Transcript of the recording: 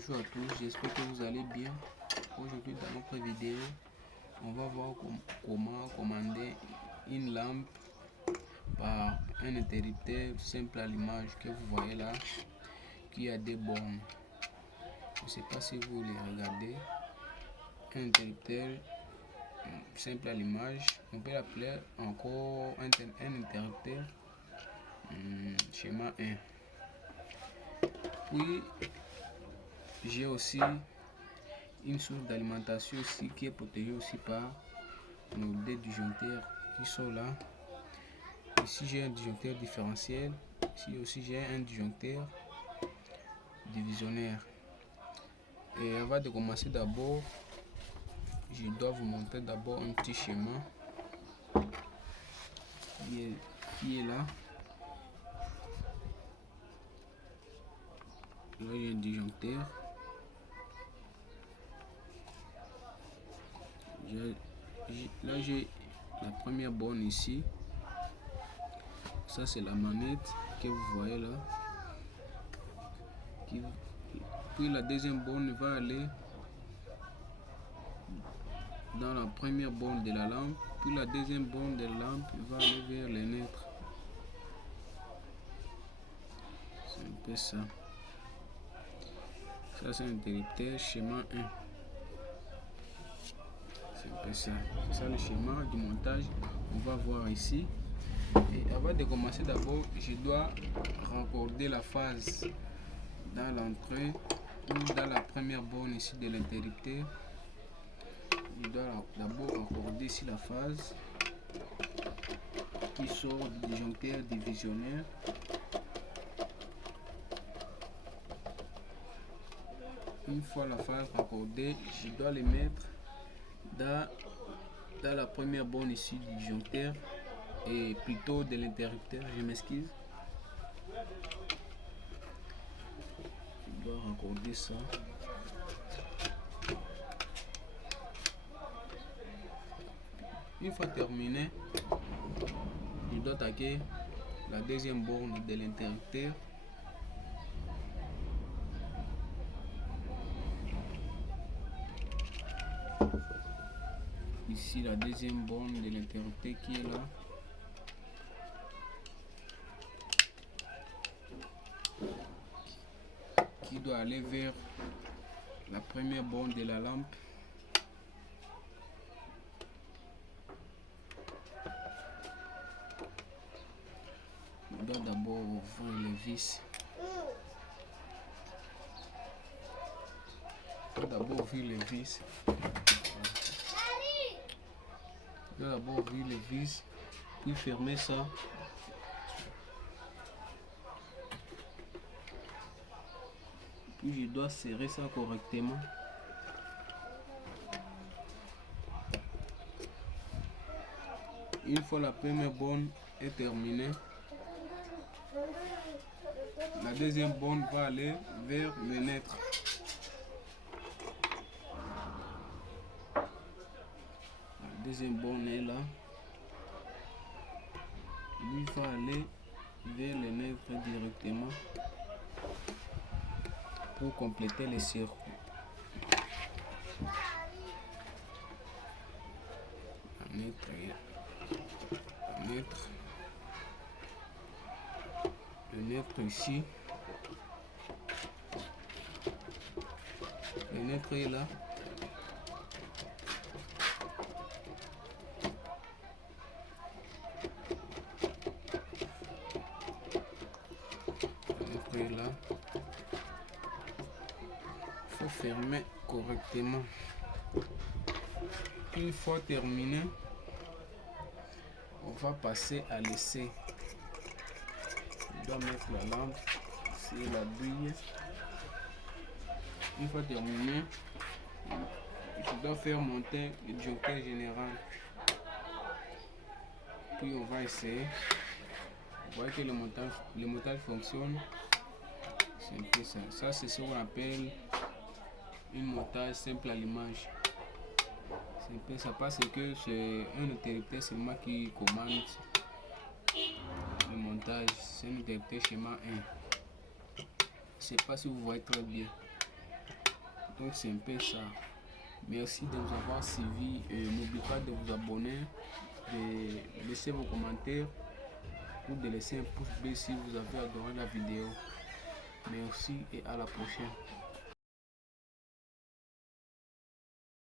Bonjour à tous, j'espère que vous allez bien. Aujourd'hui dans notre vidéo, on va voir comment commander une lampe par un interrupteur simple à l'image que vous voyez là, qui a des bornes. Je ne sais pas si vous les regardez. Un interrupteur simple à l'image, on peut l'appeler encore un interrupteur schéma 1. Puis j'ai aussi une source d'alimentation ici qui est protégée aussi par nos deux disjoncteurs qui sont là. Ici j'ai un disjoncteur différentiel, ici aussi j'ai un disjoncteur divisionnaire. Et avant de commencer, d'abord je dois vous montrer d'abord un petit schéma qui est là. Là j'ai un disjoncteur. Là j'ai la première borne ici. Ça c'est la manette que vous voyez là. Puis la deuxième borne va aller dans la première borne de la lampe. Puis la deuxième borne de la lampe va aller vers les neutres. C'est un peu ça. Ça c'est un interrupteur schéma 1. C'est un peu ça. C'est ça le schéma du montage. On va voir ici. Et avant de commencer, d'abord, je dois raccorder la phase dans l'entrée ou dans la première borne ici de l'interrupteur. Je dois d'abord raccorder ici la phase qui sort du disjoncteur divisionnaire. Une fois la phase raccordée, je dois les mettre dans la première borne ici du disjoncteur et plutôt de l'interrupteur. Je m'excuse. Je dois raccorder ça. Une fois terminé, je dois attaquer la deuxième borne de l'interrupteur. Ici la deuxième borne de l'interrupteur qui est là. Qui doit aller vers la première borne de la lampe. On doit d'abord ouvrir les vis. On doit d'abord ouvrir les vis. On doit d'abord ouvrir les vis, puis fermer ça. Puis je dois serrer ça correctement. Une fois la première borne est terminée, la deuxième borne va aller vers le neutre. La deuxième borne est là. Lui va aller vers le neutre directement pour compléter le circuit. Le neutre ici. Le neutre est là. Le neutre est là. Il faut fermer correctement. Une fois terminé, on va passer à l'essai. Je dois mettre la lampe sur la bouille. Une fois terminé, je dois faire monter le disjoncteur général. Puis on va essayer. Vous voyez que le montage fonctionne. C'est un peu ça. Ça c'est ce qu'on appelle un montage simple à l'image. C'est un peu ça parce que c'est un interrupteur seulement qui commande le montage. C'est un interrupteur schéma 1. Je ne sais pas si vous voyez très bien. Donc c'est un peu ça. Merci de nous avoir suivis. N'oubliez pas de vous abonner, de laisser vos commentaires ou de laisser un pouce bleu si vous avez adoré la vidéo. Merci et à la prochaine.